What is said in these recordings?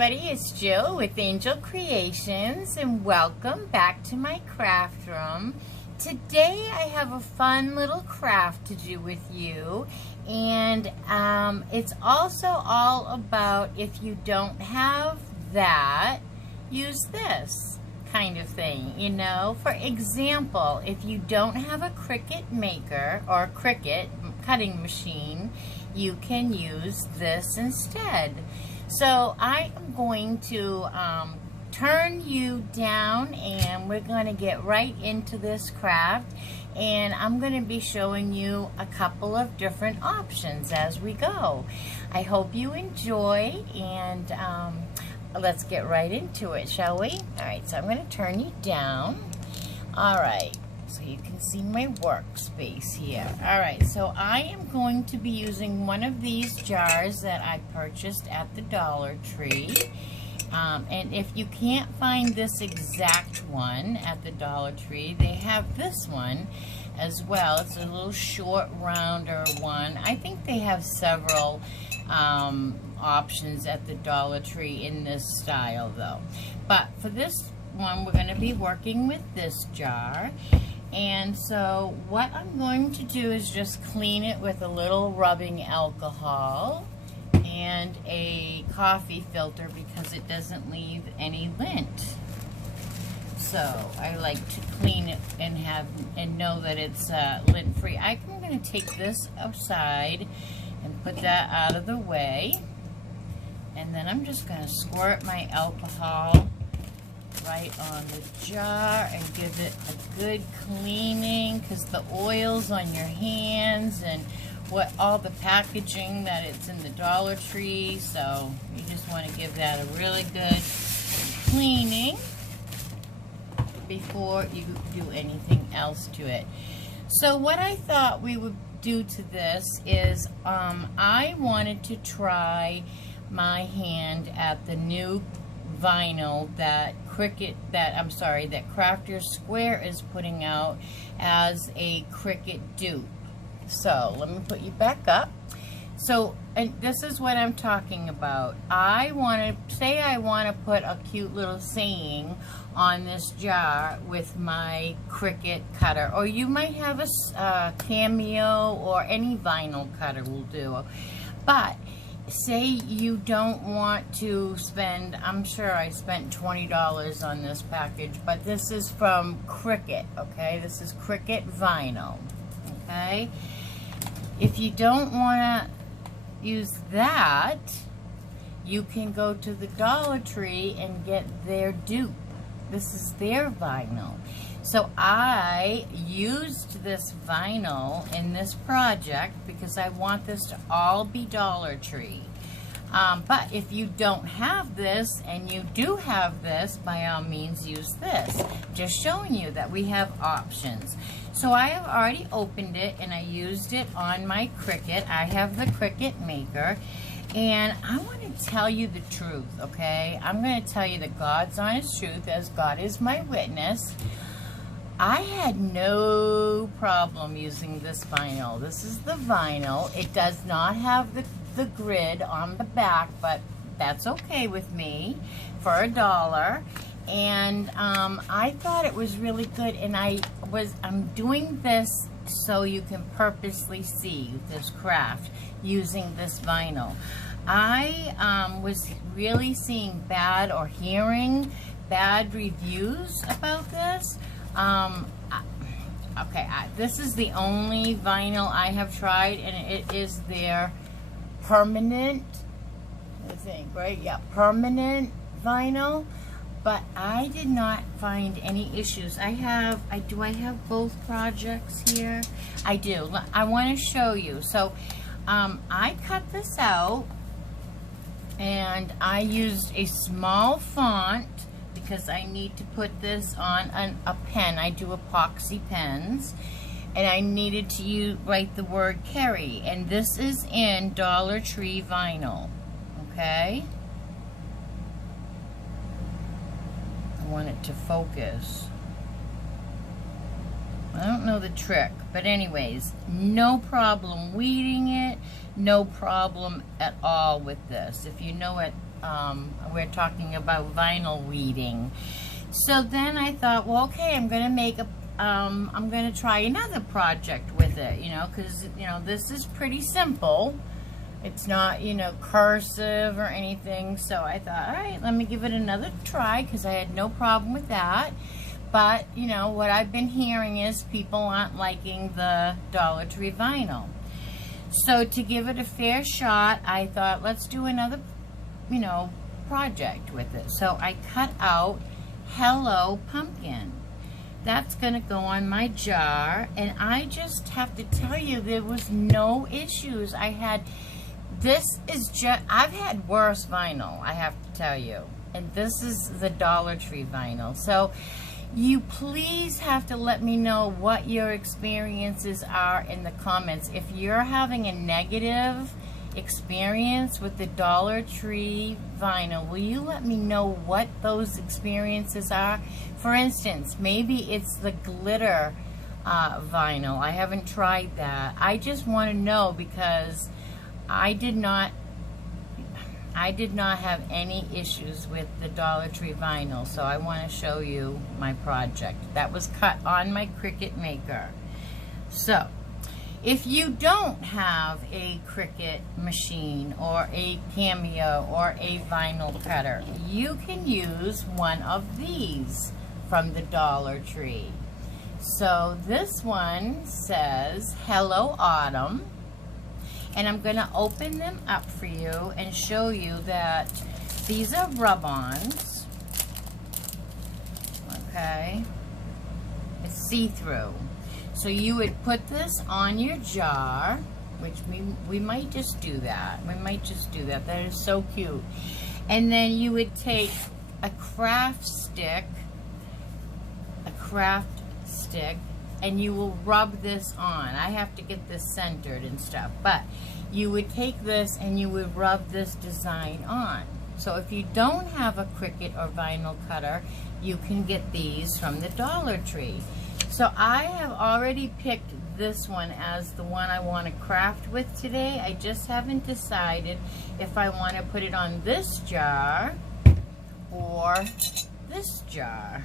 everybody, it's Jill with Angel Creations and welcome back to my craft room. Today I have a fun little craft to do with you, and it's also all about if you don't have that, use this kind of thing, you know. For example, if you don't have a Cricut maker or Cricut cutting machine, you can use this instead. So I am going to turn you down and we're going to get right into this craft, and I'm going to be showing you a couple of different options as we go. I hope you enjoy, and let's get right into it, shall we? Alright, so I'm going to turn you down. Alright, so you can see my workspace here. Alright, so I am going to be using one of these jars that I purchased at the Dollar Tree. And if you can't find this exact one at the Dollar Tree, they have this one as well. It's a little short, rounder one. I think they have several options at the Dollar Tree in this style though. But for this one, we're going to be working with this jar. And so what I'm going to do is just clean it with a little rubbing alcohol and a coffee filter because it doesn't leave any lint. So I like to clean it and know that it's lint free. I'm going to take this outside and put that out of the way, and then I'm just going to squirt my alcohol right on the jar and give it a good cleaning, because the oils on your hands and all the packaging that it's in the Dollar Tree, so you just want to give that a really good cleaning before you do anything else to it. So what I thought we would do to this is I wanted to try my hand at the new vinyl that that Crafter's Square is putting out as a Cricut dupe. So let me put you back up. So, and this is what I'm talking about. I want to put a cute little saying on this jar with my Cricut cutter, or you might have a Cameo or any vinyl cutter will do. But say you don't want to spend, I'm sure I spent $20 on this package, but this is from Cricut, okay? This is Cricut vinyl, okay? If you don't want to use that, you can go to the Dollar Tree and get their dupe. This is their vinyl. So I used this vinyl in this project because I want this to all be Dollar Tree. But if you don't have this and you do have this, by all means use this. Just showing you that we have options. So I have already opened it and I used it on my Cricut. I have the Cricut maker, and I want to tell you the truth, okay? I'm going to tell you the God's honest truth, as God is my witness. I had no problem using this vinyl. This is the vinyl. It does not have the grid on the back, but that's okay with me for $1. And I thought it was really good, and I'm doing this so you can purposely see this craft using this vinyl. I was really seeing bad or hearing bad reviews about this. Okay, this is the only vinyl I have tried, and it is their permanent, I think, right? Yeah, permanent vinyl. But I did not find any issues. Do I have both projects here? I do. I want to show you. So I cut this out, and I used a small font because I need to put this on a pen. I do epoxy pens, and I needed to write the word Carrie, and this is in Dollar Tree vinyl, okay? I want it to focus. I don't know the trick, but anyways, no problem weeding it, no problem at all with this. If you know what we're talking about vinyl weeding. So then I thought, well, okay, I'm going to make I'm going to try another project with it, you know, because, you know, this is pretty simple. It's not, you know, cursive or anything. So I thought, all right, let me give it another try, because I had no problem with that. But, you know, what I've been hearing is people aren't liking the Dollar Tree vinyl. So to give it a fair shot, I thought, let's do another, you know, project with it. So I cut out Hello Pumpkin. That's going to go on my jar, and I just have to tell you, there was no issues. I've had worse vinyl, I have to tell you, and this is the Dollar Tree vinyl. So you please have to let me know what your experiences are in the comments. If you're having a negative experience with the Dollar Tree vinyl, will you let me know what those experiences are? For instance, maybe it's the glitter vinyl. I haven't tried that. I just want to know, because I did not have any issues with the Dollar Tree vinyl, so I want to show you my project. That was cut on my Cricut Maker. So if you don't have a Cricut machine or a Cameo or a vinyl cutter, you can use one of these from the Dollar Tree. So this one says Hello Autumn, and I'm going to open them up for you and show you that these are rub-ons. Okay, it's see-through. So you would put this on your jar, which we might just do that. We might just do that. That is so cute. And then you would take a craft stick, and you will rub this on. I have to get this centered and stuff, but you would take this and you would rub this design on. So if you don't have a Cricut or vinyl cutter, you can get these from the Dollar Tree. So I have already picked this one as the one I want to craft with today. I just haven't decided if I want to put it on this jar or this jar.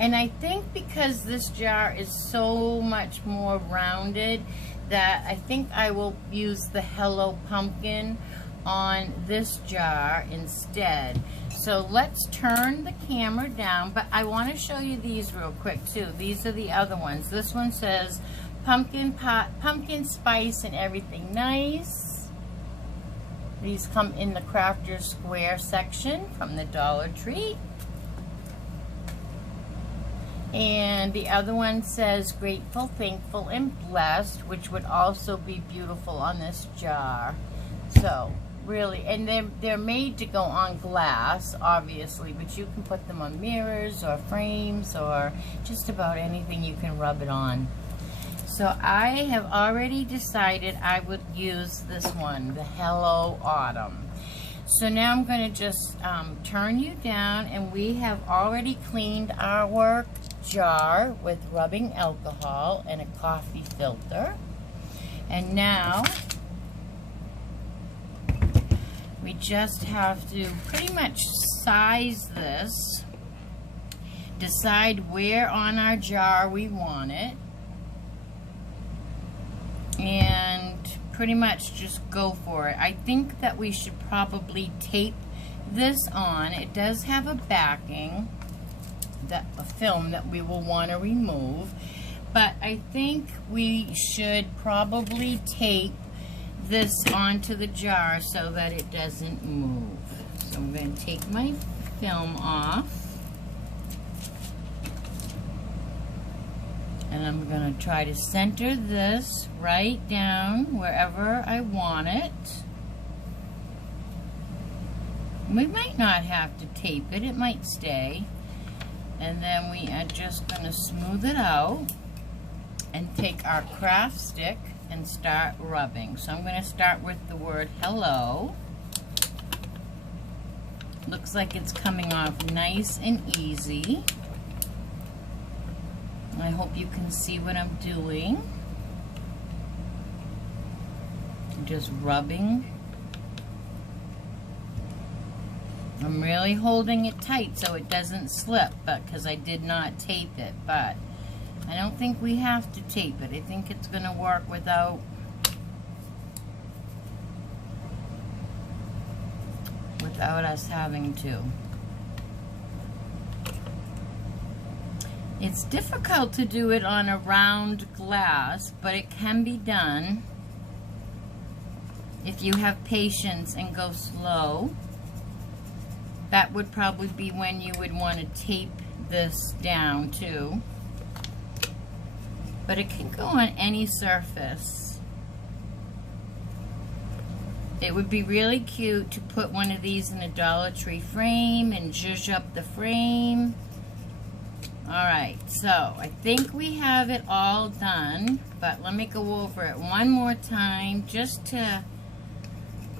And I think because this jar is so much more rounded, that I think I will use the Hello Pumpkin on this jar instead. So let's turn the camera down, but I want to show you these real quick too. These are the other ones. This one says pumpkin spice and everything nice. These come in the Crafter's Square section from the Dollar Tree. And the other one says grateful, thankful, and blessed, which would also be beautiful on this jar. So really, and they're made to go on glass, obviously, but you can put them on mirrors or frames or just about anything you can rub it on. So I have already decided I would use this one, the Hello Autumn. So now I'm going to just turn you down, and we have already cleaned our jar with rubbing alcohol and a coffee filter. And now we just have to pretty much size this, decide where on our jar we want it, and pretty much just go for it. I think that we should probably tape this on. It does have a backing, a film that we will want to remove, but I think we should probably tape this onto the jar so that it doesn't move. So I'm going to take my film off, and I'm going to try to center this right down wherever I want it. We might not have to tape it, it might stay. And then we are just going to smooth it out and take our craft stick and start rubbing. So I'm going to start with the word hello. Looks like it's coming off nice and easy. I hope you can see what I'm doing. I'm just rubbing I'm really holding it tight so it doesn't slip, but because I did not tape it, but I don't think we have to tape it. I think it's going to work without us having to. It's difficult to do it on a round glass, but it can be done if you have patience and go slow. That would probably be when you would want to tape this down too. But it can go on any surface. It would be really cute to put one of these in a Dollar Tree frame and zhuzh up the frame. Alright, so I think we have it all done, but let me go over it one more time just to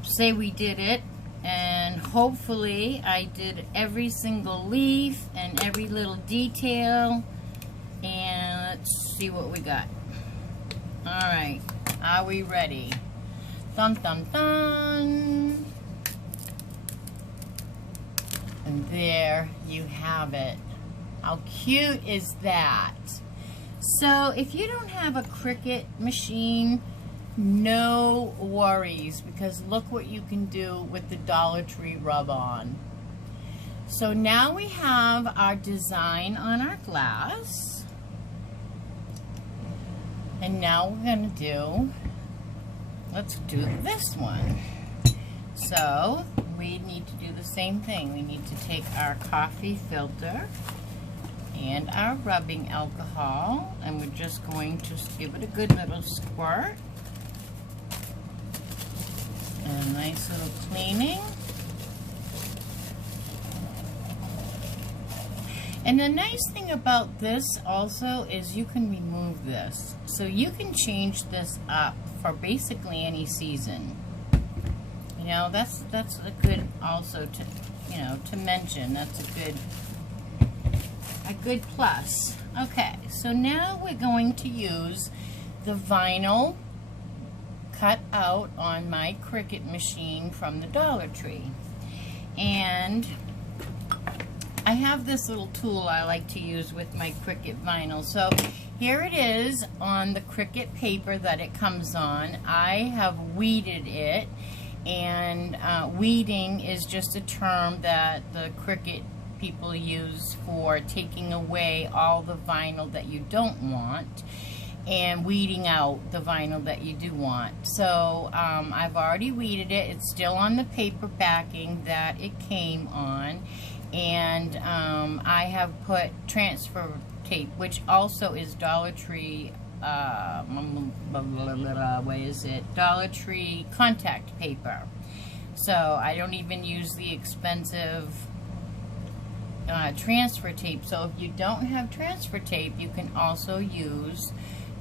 say we did it, and hopefully I did every single leaf and every little detail, and let's see what we got. Alright, are we ready? Dun dun dun! And there you have it. How cute is that? So if you don't have a Cricut machine, no worries, because look what you can do with the Dollar Tree rub-on. So now we have our design on our glass. And now we're going to let's do this one. So we need to do the same thing. We need to take our coffee filter and our rubbing alcohol, and we're just going to give it a good little squirt. And a nice little cleaning. And the nice thing about this also is you can remove this. So you can change this up for basically any season. You know, that's a good also to, you know, to mention. That's a good plus. Okay, so now we're going to use the vinyl cut out on my Cricut machine from the Dollar Tree. And I have this little tool I like to use with my Cricut vinyl. So here it is on the Cricut paper that it comes on. I have weeded it, and weeding is just a term that the Cricut people use for taking away all the vinyl that you don't want and weeding out the vinyl that you do want. So I've already weeded it. It's still on the paper backing that it came on, and I have put transfer tape, which also is Dollar Tree what is it? Dollar Tree contact paper. So I don't even use the expensive transfer tape. So if you don't have transfer tape, you can also use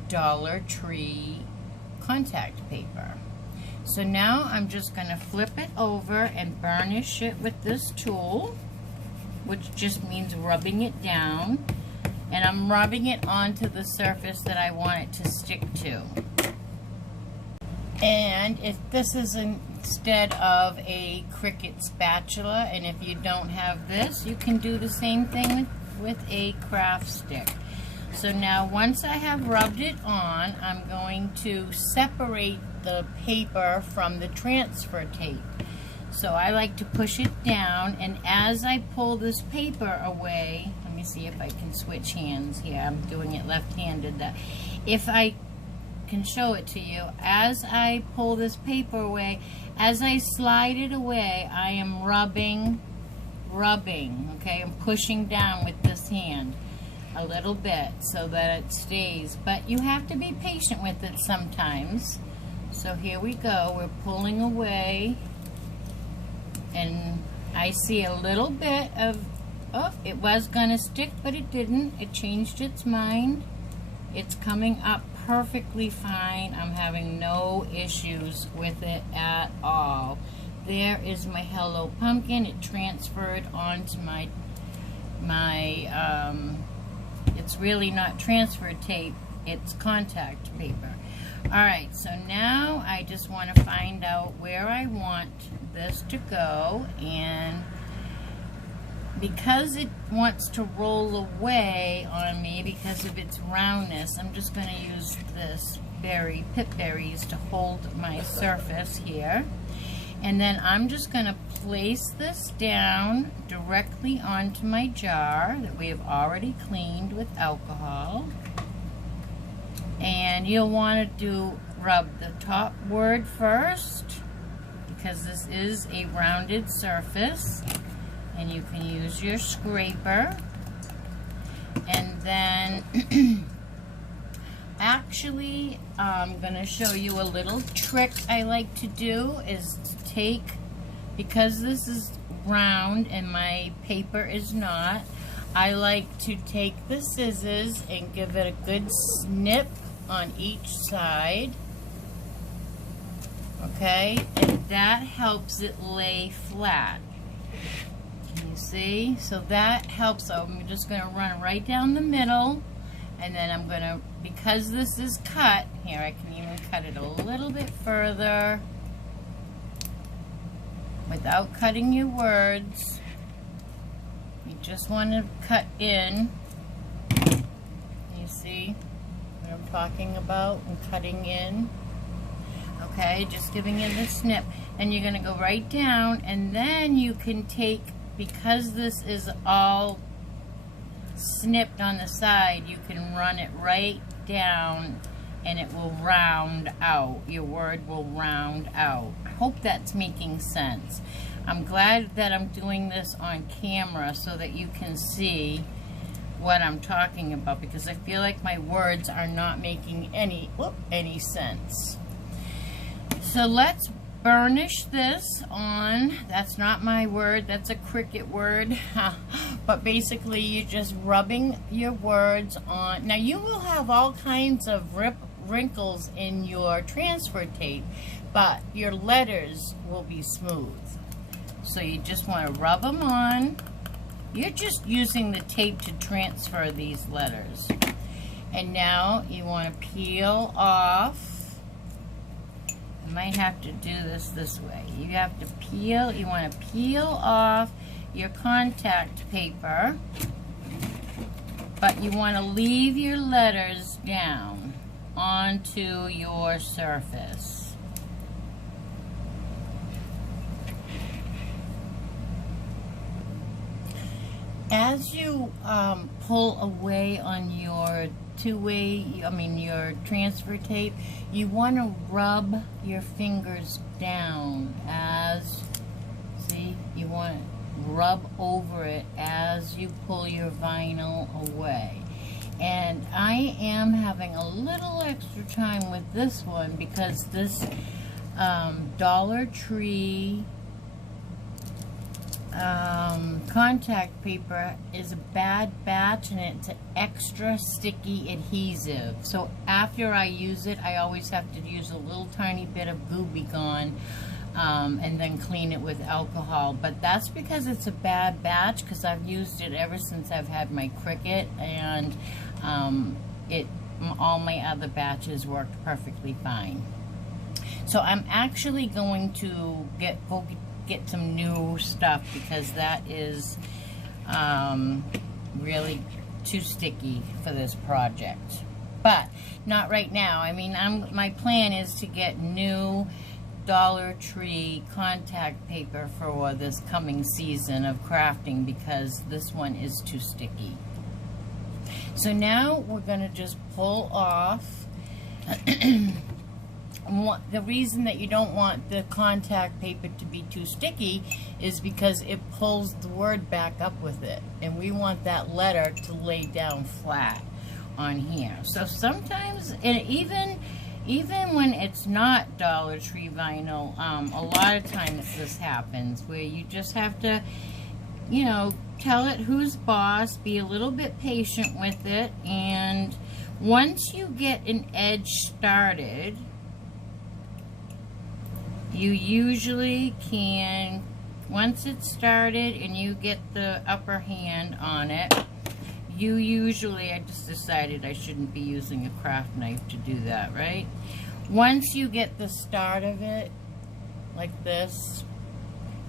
Dollar Tree contact paper. So now I'm just going to flip it over and burnish it with this tool, which just means rubbing it down. And I'm rubbing it onto the surface that I want it to stick to. And if this is instead of a Cricut spatula, and if you don't have this, you can do the same thing with a craft stick. So now once I have rubbed it on, I'm going to separate the paper from the transfer tape. So I like to push it down, and as I pull this paper away, let me see if I can switch hands here. I'm doing it left-handed. If I can show it to you, as I pull this paper away, as I slide it away, I am rubbing, okay? I'm pushing down with this hand a little bit so that it stays. But you have to be patient with it sometimes. So here we go. We're pulling away, and I see a little bit of, oh, it was gonna stick, but it didn't. It changed its mind. It's coming up perfectly fine. I'm having no issues with it at all. There is my Hello Pumpkin. It transferred onto my it's really not transfer tape, it's contact paper. Alright, so now I just want to find out where I want this to go, and because it wants to roll away on me because of its roundness, I'm just going to use this pip berries to hold my surface here. And then I'm just going to place this down directly onto my jar that we have already cleaned with alcohol. And you'll want to rub the top word first because this is a rounded surface. And you can use your scraper. And then actually I'm going to show you a little trick I like to do is to take, because this is round and my paper is not, I like to take the scissors and give it a good snip on each side. Okay, and that helps it lay flat. Can you see? So that helps. So I'm just going to run right down the middle, and then I'm going to, because this is cut, here I can even cut it a little bit further without cutting your words. You just want to cut in. You see what I'm talking about? And cutting in. Okay, just giving it a snip. And you're going to go right down, and then you can take, because this is all snipped on the side, you can run it right down and it will round out. Your word will round out. I hope that's making sense. I'm glad that I'm doing this on camera so that you can see what I'm talking about, because I feel like my words are not making any sense. So let's burnish this on. That's not my word, that's a Cricut word. But basically you're just rubbing your words on. Now you will have all kinds of wrinkles in your transfer tape, but your letters will be smooth. So you just want to rub them on. You're just using the tape to transfer these letters. And now you want to peel off. You might have to do this way. You have to peel, you want to peel off your contact paper, but you want to leave your letters down onto your surface. As you pull away on your your transfer tape, you want to rub your fingers down you want to rub over it as you pull your vinyl away. And I am having a little extra time with this one because this Dollar Tree contact paper is a bad batch, and it's an extra sticky adhesive. So after I use it, I always have to use a little tiny bit of Gooby Gone and then clean it with alcohol. But that's because it's a bad batch, because I've used it ever since I've had my Cricut, and all my other batches worked perfectly fine. So I'm actually going to go get some new stuff, because that is really too sticky for this project. But not right now. I mean, my plan is to get new Dollar Tree contact paper for this coming season of crafting, because this one is too sticky. So now we're going to just pull off. The reason that you don't want the contact paper to be too sticky is because it pulls the word back up with it, and we want that letter to lay down flat on here. So sometimes, and even when it's not Dollar Tree vinyl, a lot of times this happens, where you just have to, you know, tell it who's boss, be a little bit patient with it, and once you get an edge started, you usually can, once it's started and you get the upper hand on it, you usually, I just decided I shouldn't be using a craft knife to do that, right? Once you get the start of it, like this,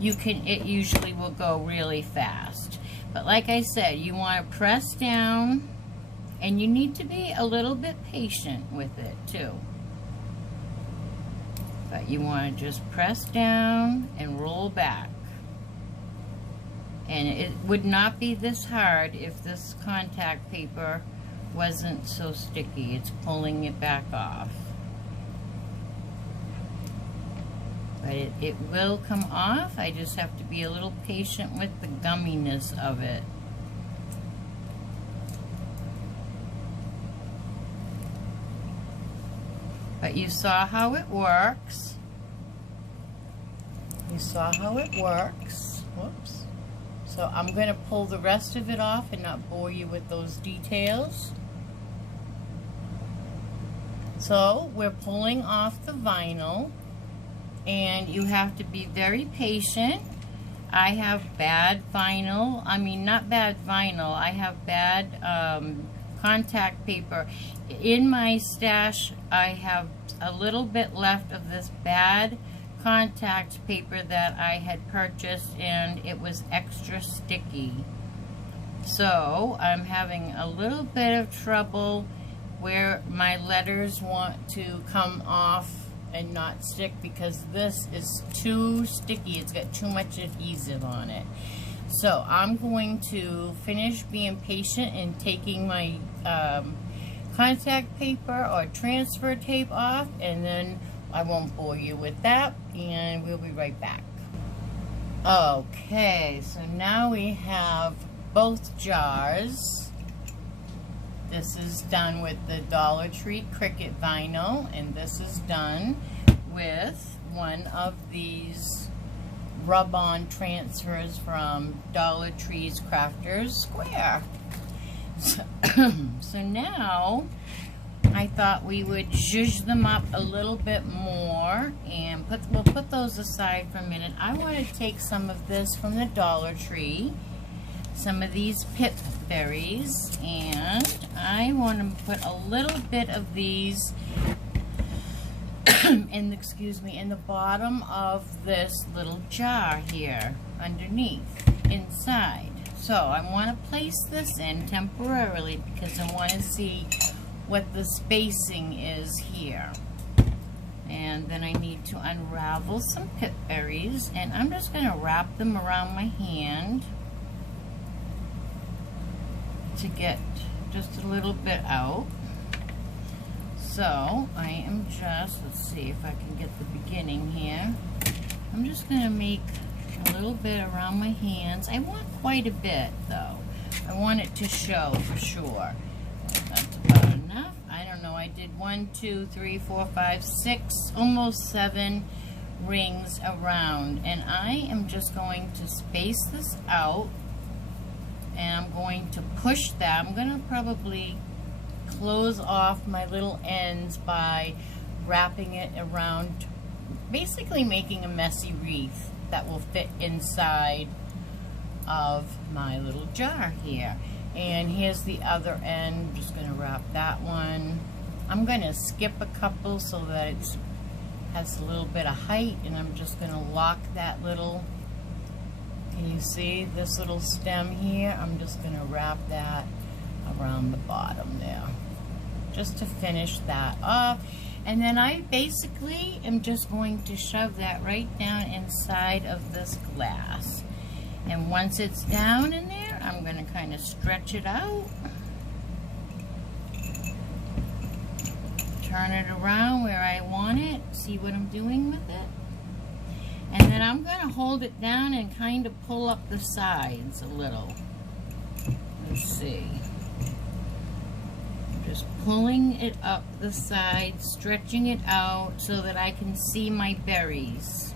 it usually will go really fast. But like I said, you want to press down, and you need to be a little bit patient with it too. But you want to just press down and roll back. And it would not be this hard if this contact paper wasn't so sticky. It's pulling it back off. But it will come off. I just have to be a little patient with the gumminess of it. But you saw how it works. You saw how it works. Whoops. So I'm going to pull the rest of it off and not bore you with those details. So we're pulling off the vinyl, and you have to be very patient. I have bad vinyl. I mean, not bad vinyl. I have bad contact paper. In my stash, I have a little bit left of this bad contact paper that I had purchased, and it was extra sticky. So I'm having a little bit of trouble where my letters want to come off and not stick, because this is too sticky. It's got too much adhesive on it. So I'm going to finish being patient and taking my contact paper or transfer tape off, and then I won't bore you with that, and we'll be right back. Okay, so now we have both jars. This is done with the Dollar Tree Cricut vinyl, and this is done with one of these rub-on transfers from Dollar Tree's Crafters Square. So now I thought we would zhuzh them up a little bit more, and we'll put those aside for a minute. I want to take some of this from the Dollar Tree, some of these pip berries, and I want to put a little bit of these in the bottom of this little jar here underneath, inside. So I want to place this in temporarily because I want to see what the spacing is here. And then I need to unravel some pip berries, and I'm just going to wrap them around my hand to get just a little bit out. So I am just, let's see if I can get the beginning here. I'm just going to make a little bit around my hands. I want quite a bit though. I want it to show for sure. That's about enough. I don't know, I did 1, 2, 3, 4, 5, 6, almost 7 rings around. And I am just going to space this out, and I'm going to push that. I'm going to probably close off my little ends by wrapping it around, basically making a messy wreath that will fit inside of my little jar here. And here's the other end. I'm just going to wrap that one. I'm going to skip a couple so that it has a little bit of height, and I'm just going to lock that little, can you see this little stem here? I'm just going to wrap that around the bottom there, just to finish that off. And then I basically am just going to shove that right down inside of this glass. And once it's down in there, I'm going to kind of stretch it out. Turn it around where I want it. See what I'm doing with it? And then I'm going to hold it down and kind of pull up the sides a little. Let's see. Just pulling it up the side, stretching it out so that I can see my berries.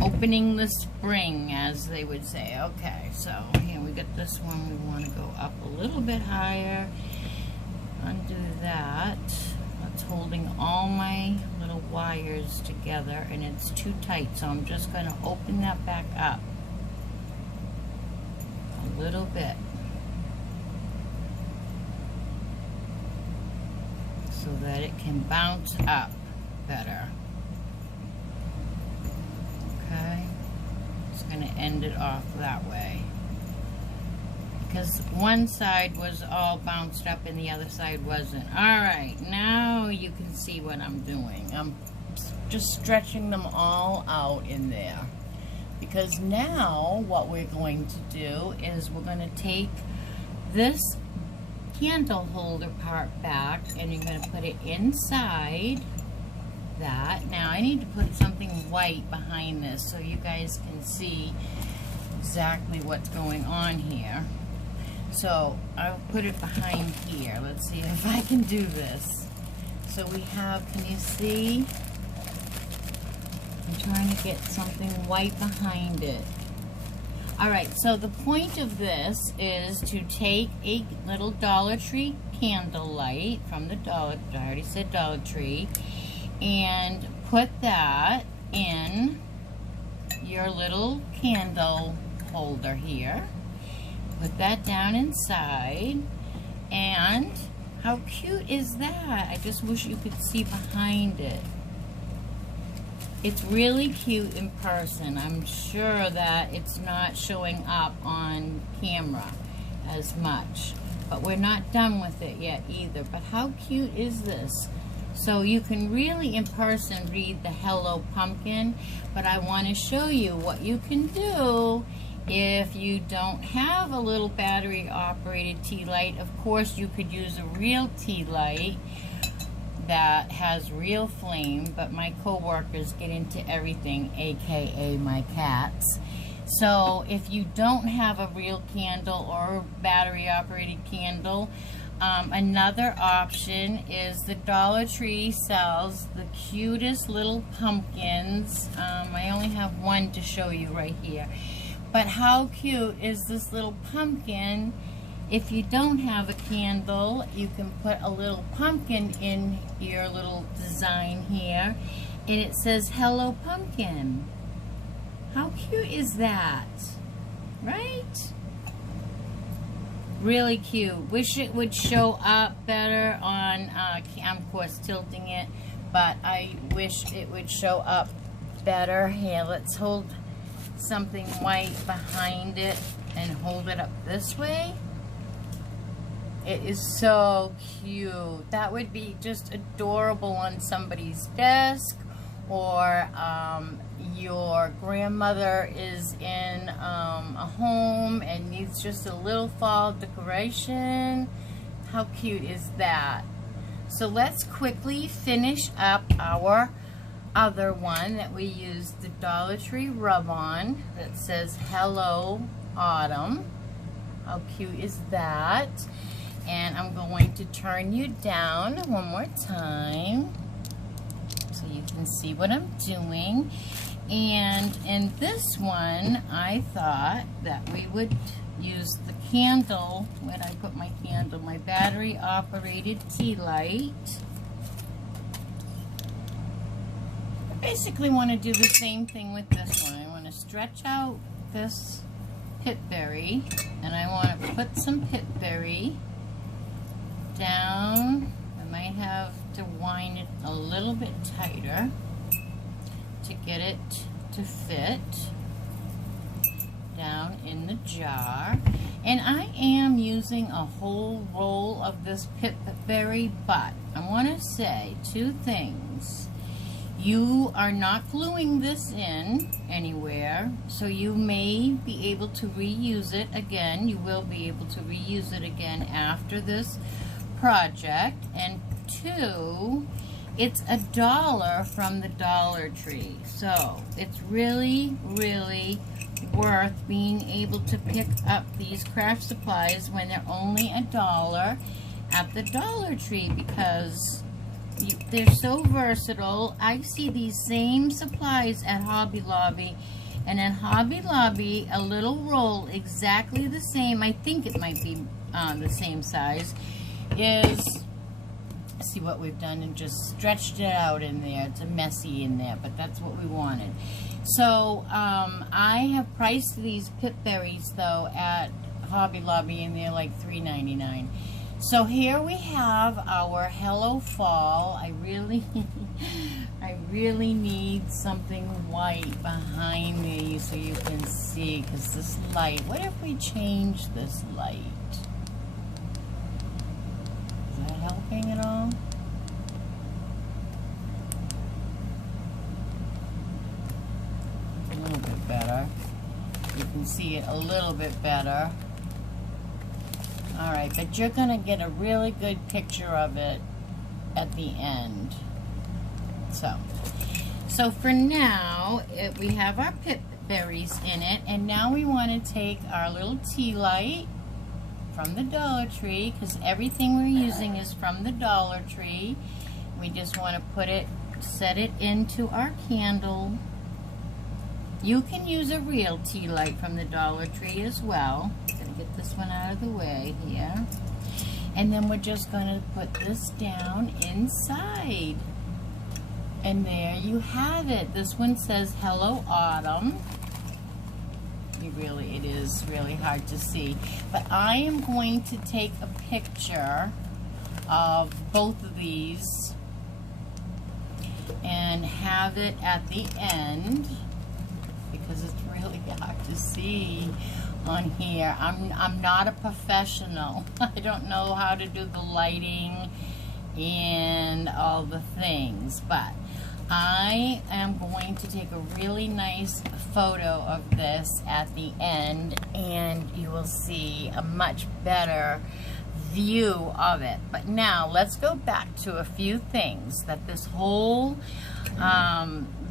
Opening the spring, as they would say. Okay, so here we got this one. We want to go up a little bit higher. Undo that. That's holding all my little wires together, and it's too tight, so I'm just going to open that back up a little bit, so that it can bounce up better. Okay, just going going to end it off that way. Because one side was all bounced up and the other side wasn't. Alright, now you can see what I'm doing. I'm just stretching them all out in there. Because now what we're going to do is we're going to take this candle holder part back and you're going to put it inside that. Now I need to put something white behind this so you guys can see exactly what's going on here. So I'll put it behind here. Let's see if I can do this. So we have, can you see? I'm trying to get something white behind it. Alright, so the point of this is to take a little Dollar Tree candle light from the I already said Dollar Tree, and put that in your little candle holder here. Put that down inside, and how cute is that? I just wish you could see behind it. It's really cute in person. I'm sure that it's not showing up on camera as much, but we're not done with it yet either. But how cute is this? So you can really in person read the Hello Pumpkin, but I want to show you what you can do if you don't have a little battery operated tea light. Of course you could use a real tea light that has real flame, but my co-workers get into everything, aka my cats. So if you don't have a real candle or a battery operated candle, another option is the Dollar Tree sells the cutest little pumpkins. I only have one to show you right here. But how cute is this little pumpkin? If you don't have a candle, you can put a little pumpkin in your little design here, and it says Hello Pumpkin. How cute is that? Right? Really cute. Wish it would show up better on, I'm of course tilting it, but I wish it would show up better. Here, let's hold something white behind it and hold it up this way. It is so cute. That would be just adorable on somebody's desk, or your grandmother is in a home and needs just a little fall decoration. How cute is that? So let's quickly finish up our other one that we used, the Dollar Tree rub-on that says Hello Autumn. How cute is that? And I'm going to turn you down one more time so you can see what I'm doing. And in this one, I thought that we would use the candle. Where'd I put my candle? My battery operated tea light. I basically want to do the same thing with this one. I want to stretch out this pitberry, and I want to put some pitberry down. I might have to wind it a little bit tighter to get it to fit down in the jar. And I am using a whole roll of this pitberry, but I want to say two things. You are not gluing this in anywhere, so you may be able to reuse it again. You will be able to reuse it again after this project. And two, it's $1 from the Dollar Tree, so it's really, really worth being able to pick up these craft supplies when they're only $1 at the Dollar Tree, because they're so versatile. I see these same supplies at Hobby Lobby, and at Hobby Lobby a little roll exactly the same, I think it might be the same size, is, see what we've done and just stretched it out in there. It's a messy in there, but that's what we wanted. So I have priced these pitberries though at Hobby Lobby, and they're like $3.99. So here we have our Hello Fall. I really need something white behind me so you can see, because this light, what if we change this light? Is that helping at all? A little bit better. You can see it a little bit better. Alright, but you're going to get a really good picture of it at the end. So for now, we have our pip berries in it, and now we want to take our little tea light from the Dollar Tree, because everything we're using is from the Dollar Tree. We just want to set it into our candle. You can use a real tea light from the Dollar Tree as well. Gonna get this one out of the way here. And then we're just gonna put this down inside. And there you have it. This one says Hello Autumn. It is really hard to see. But I am going to take a picture of both of these and have it at the end, because it's really hard to see on here. I'm not a professional. I don't know how to do the lighting and all the things, but I am going to take a really nice photo of this at the end, and you will see a much better view of it. But now let's go back to a few things that this whole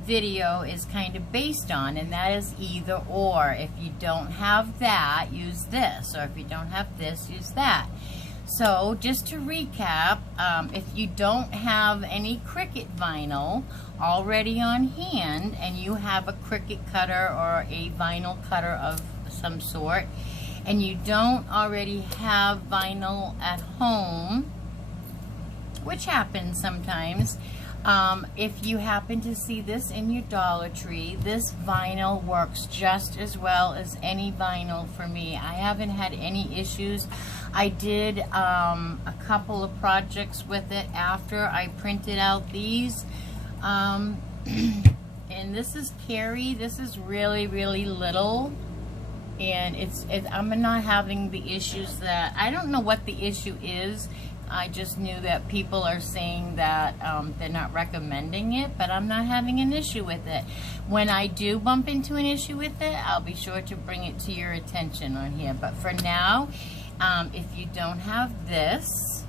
video is kind of based on, and that is either or. If you don't have that, use this, or if you don't have this, use that. So just to recap, if you don't have any Cricut vinyl already on hand, and you have a Cricut cutter or a vinyl cutter of some sort, and you don't already have vinyl at home, which happens sometimes, if you happen to see this in your Dollar Tree, this vinyl works just as well as any vinyl for me. I haven't had any issues. I did a couple of projects with it after I printed out these. And this is Carrie. This is really, really little. And I'm not having the issues that, I don't know what the issue is. I just knew that people are saying that they're not recommending it, but I'm not having an issue with it. When I do bump into an issue with it, I'll be sure to bring it to your attention on here. But for now, if you don't have this,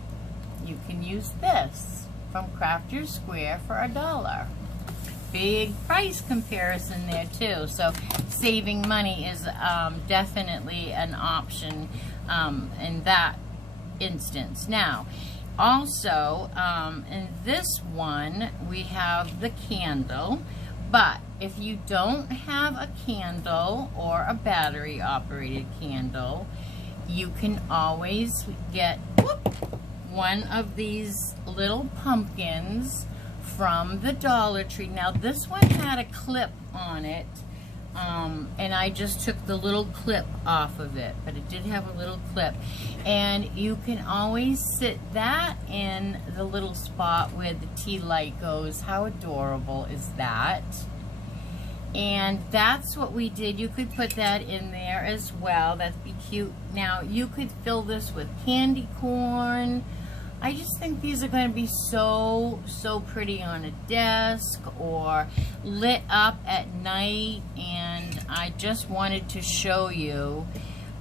you can use this from Crafter's Square for $1. Big price comparison there too, so saving money is definitely an option in that instance. Now also in this one we have the candle, but if you don't have a candle or a battery operated candle, you can always get one of these little pumpkins from the Dollar Tree. Now this one had a clip on it, and I just took the little clip off of it, but it did have a little clip, and you can always sit that in the little spot where the tea light goes. How adorable is that? And that's what we did. You could put that in there as well. That'd be cute. Now you could fill this with candy corn. I just think these are going to be so pretty on a desk or lit up at night, and I just wanted to show you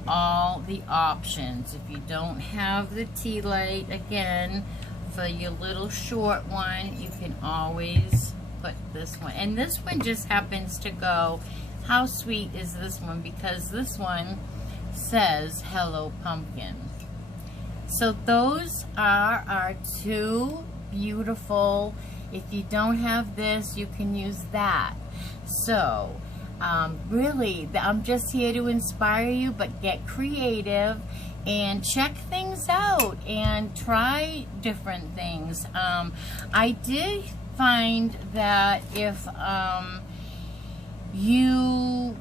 all the options. If you don't have the tea light, again, for your little short one, you can always put this one. And this one just happens to go, how sweet is this one? Because this one says Hello Pumpkin. So those are our two beautiful, if you don't have this, you can use that. So really, I'm just here to inspire you, but get creative and check things out and try different things. I did find that if you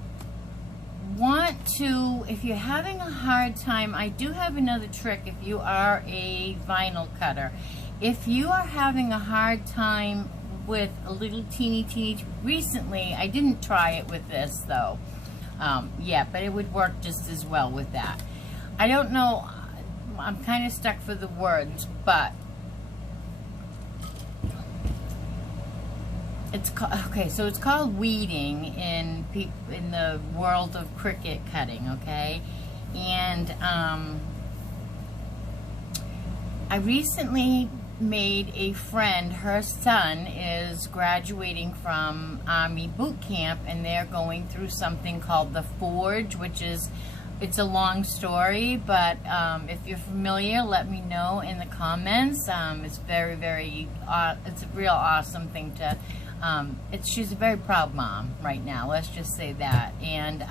want to, if you're having a hard time, I do have another trick if you are a vinyl cutter. If you are having a hard time with a little teeny, recently, I didn't try it with this though, yeah, but it would work just as well with that. I don't know, I'm kind of stuck for the words, but it's okay. So it's called weeding in the world of Cricut cutting, okay? And I recently made a friend. Her son is graduating from Army boot camp, and they're going through something called the Forge, which is, it's a long story, but if you're familiar, let me know in the comments. It's very, it's a real awesome thing to, she's a very proud mom right now, let's just say that. And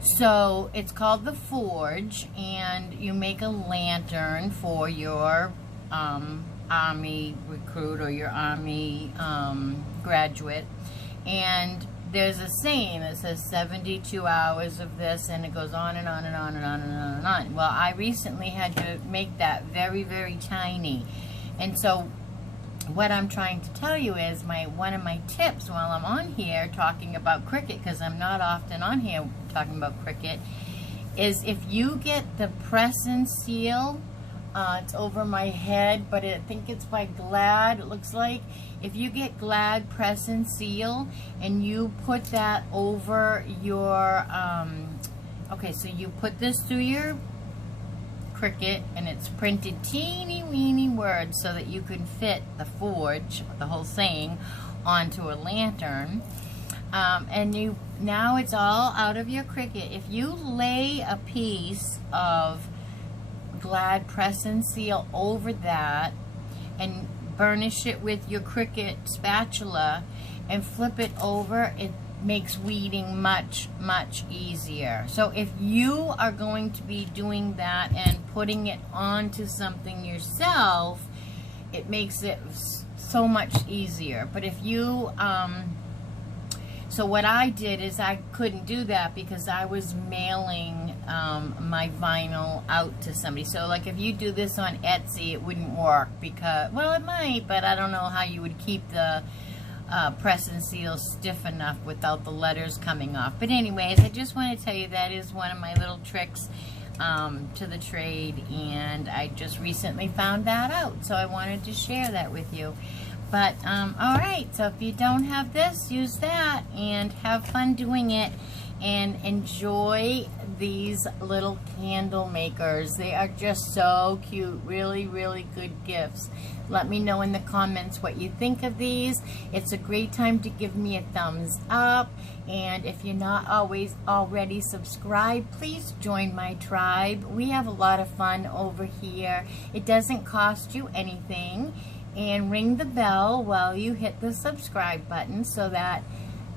so it's called the Forge, and you make a lantern for your Army recruit or your Army graduate, and there's a saying that says 72 hours of this, and it goes on and on and on and on and on and on. Well, I recently had to make that very tiny, and so what I'm trying to tell you is one of my tips while I'm on here talking about Cricut, because I'm not often on here talking about Cricut, is if you get the press and seal, it's over my head, but I think it's by Glad, it looks like. If you get Glad press and seal and you put that over your, okay, so you put this through your Cricut, and it's printed teeny weeny words so that you can fit the Forge, the whole saying, onto a lantern. And now it's all out of your Cricut. If you lay a piece of Glad press and seal over that and burnish it with your Cricut spatula and flip it over, it makes weeding much easier. So if you are going to be doing that and putting it onto something yourself, it makes it so much easier. But if you so what I did is I couldn't do that because I was mailing my vinyl out to somebody. So like if you do this on Etsy, it wouldn't work because, well, it might, but I don't know how you would keep the press and seal stiff enough without the letters coming off. But anyways, I just want to tell you that is one of my little tricks to the trade, and I just recently found that out, so I wanted to share that with you. But alright, so if you don't have this, use that and have fun doing it, and enjoy these little candle makers. They are just so cute, really good gifts. Let me know in the comments what you think of these. It's a great time to give me a thumbs up, and if you're not already subscribed, please join my tribe. We have a lot of fun over here. It doesn't cost you anything, and ring the bell while you hit the subscribe button so that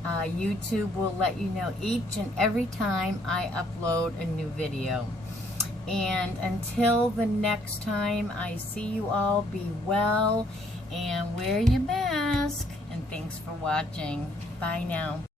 YouTube will let you know each and every time I upload a new video. And until the next time I see you all, be well and wear your mask. And thanks for watching. Bye now.